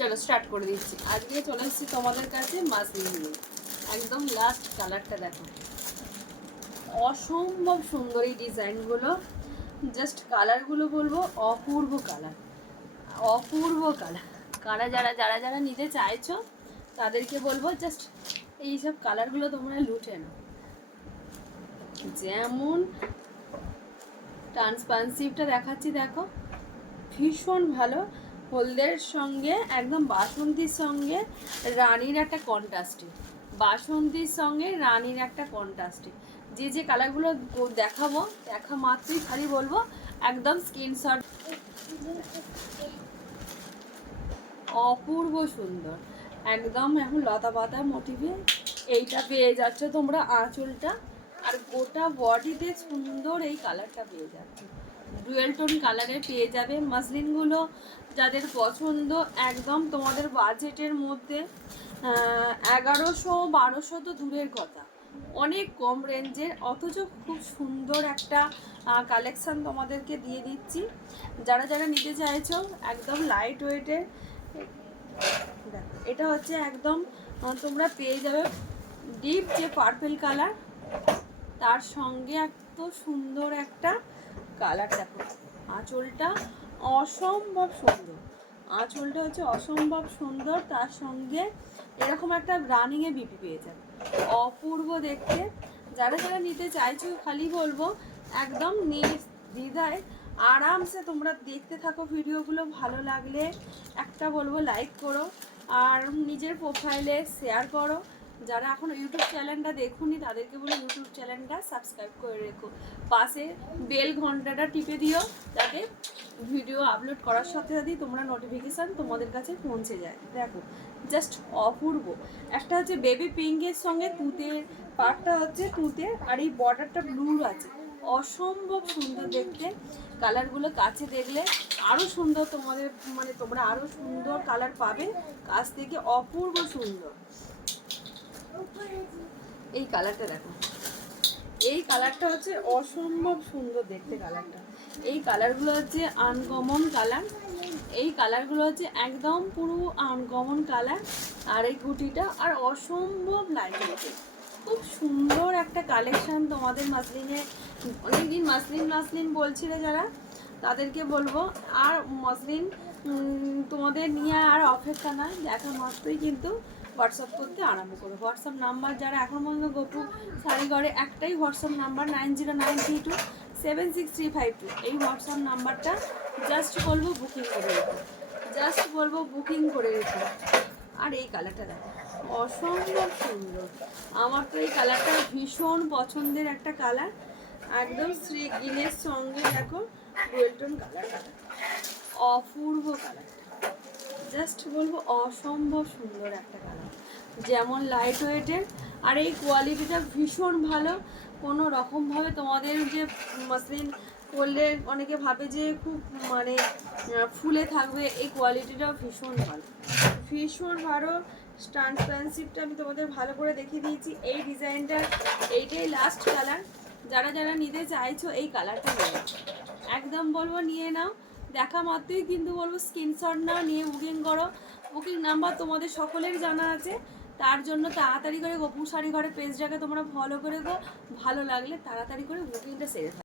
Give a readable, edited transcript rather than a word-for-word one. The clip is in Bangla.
চলো স্টার্ট করে দিচ্ছি। আজকে চলে এসেছি তোমাদের কাছে মাসলিন নিয়ে। একদম লাস্ট কালারটা দেখো, অসম্ভব সুন্দর এই ডিজাইনগুলো। জাস্ট কালারগুলো বলবো অপূর্ব কালার, অপূর্ব কালার। যারা যারা যারা নিতে চাইছো তাদেরকে বলবো জাস্ট এইসব কালারগুলো তোমরা লুটে নাও। যেমন ট্রান্সপারেন্সিটা দেখাচ্ছি দেখো, ভীষণ ভালো। হলদের সঙ্গে একদম বাসন্তীর সঙ্গে রানীর একটা কন্ট্রাস্টে, বাসন্তীর সঙ্গে রানীর একটা কন্ট্রাস্টে। যে যে কালারগুলো দেখাবো দেখা মাত্রই খালি বলবো একদম স্ক্রিনশট। অপূর্ব সুন্দর, একদম এখন লতা পাতা মোটিভে এইটা পেয়ে যাচ্ছ তোমরা আঁচলটা, আর গোটা বডিতে সুন্দর এই কালারটা পেয়ে যাচ্ছে। ডুয়েল টোন কালারে পেয়ে যাবে মাসলিনগুলো। যাদের পছন্দ একদম তোমাদের বাজেটের মধ্যে, 1100-1200 তো দূরের কথা, অনেক কম রেঞ্জের, অথচ খুব সুন্দর একটা কালেকশান তোমাদেরকে দিয়ে দিচ্ছি। যারা যারা নিতে চাইছো একদম লাইট ওয়েটের, দেখো এটা হচ্ছে একদম তোমরা পেয়ে যাবে ডিপ যে পার্পল কালার, তার সঙ্গে এত সুন্দর একটা কালার। দেখো আঁচলটা অসম্ভব সুন্দর, আঁচলটা হচ্ছে অসম্ভব সুন্দর, তার সঙ্গে এরকম একটা রানিংয়ে বিপি পেয়ে যাবে, অপূর্ব দেখতে। যারা যারা নিতে চাইছো খালি বলবো একদম নির্দ্বিধায় আরামসে তোমরা দেখতে থাকো ভিডিওগুলো। ভালো লাগলে একটা বলবো লাইক করো আর নিজের প্রোফাইলে শেয়ার করো। যারা এখন ইউটিউব চ্যানেলটা দেখুনি তাদেরকে বলি ইউটিউব চ্যানেলটা সাবস্ক্রাইব করে রেখো, পাশে বেল ঘন্টাটা টিপে দিও যাতে ভিডিও আপলোড করার সাথে সাথেই তোমরা নোটিফিকেশান তোমাদের কাছে পৌঁছে যায়। দেখো জাস্ট অপূর্ব। একটা হচ্ছে বেবি পিঙ্কের সঙ্গে তুতের পাটটা হচ্ছে তুতের, আর এই বর্ডারটা ব্লুর আছে, অসম্ভব সুন্দর দেখতে। কালারগুলো কাছে দেখলে আরও সুন্দর, তোমাদের মানে তোমরা আরও সুন্দর কালার পাবে কাছ থেকে, অপূর্ব সুন্দর। এই কালারটা দেখো, এই কালারটা হচ্ছে অসম্ভব সুন্দর দেখতে কালারটা। এই কালারগুলো হচ্ছে আনকমন কালার, এই কালারগুলো হচ্ছে একদম পুরো আনকমন কালার। আর এই গুটিটা আর অসম্ভব লাইট ওয়েটের, খুব সুন্দর একটা কালেকশান তোমাদের মাসলিনে। অনেকদিন মাসলিন বলছিলে যারা, তাদেরকে বলবো আর মসলিন তোমাদের নিয়ে আর অপেক্ষা নয়, দেখা মাত্রই কিন্তু হোয়াটসঅ্যাপ করতে আরম্ভ করো। হোয়াটসঅ্যাপ নাম্বার যারা এখন পর্যন্ত গোপু শাড়িঘরে একটাই হোয়াটসঅ্যাপ নাম্বার 9093276352, এই হোয়াটসঅ্যাপ নাম্বারটা জাস্ট বলবো বুকিং করে রেখো, জাস্ট বলবো বুকিং করে রেখো। আর এই কালারটা দেখো অসম্ভব সুন্দর, আমার তো এই কালারটা ভীষণ পছন্দের একটা কালার। একদম শ্রী গ্রিনের সঙ্গে দেখো গোল্ডেন কালারটা, অপূর্ব কালার, জাস্ট বলবো অসম্ভব সুন্দর একটা কালার। যেমন লাইট ওয়েটের, আর এই কোয়ালিটিটা ভীষণ ভালো। কোনো রকমভাবে তোমাদের যে মাসলিন করলে অনেকে ভাবে যে খুব মানে ফুলে থাকবে, এই কোয়ালিটিটাও ভীষণ ভালো, ভীষণ ভালো। ট্রান্সপারেন্সিটা আমি তোমাদের ভালো করে দেখিয়ে দিয়েছি। এই ডিজাইনটা এইটাই লাস্ট কালার। যারা যারা নিতে চাইছো এই কালারটা নিয়ে একদম বলবো নিয়ে নাও, দেখা মাত্রই কিন্তু বলবো স্ক্রিনশট নাও, নিয়ে বুকিং করো। বুকিং নাম্বার তোমাদের সকলের জানা আছে, তার জন্য তাড়াতাড়ি করে গোপু শাড়ি ঘরে পেজটাকে তোমরা ফলো করে গো। ভালো লাগলে তাড়াতাড়ি করে বুকিংটা সেরে থাকো।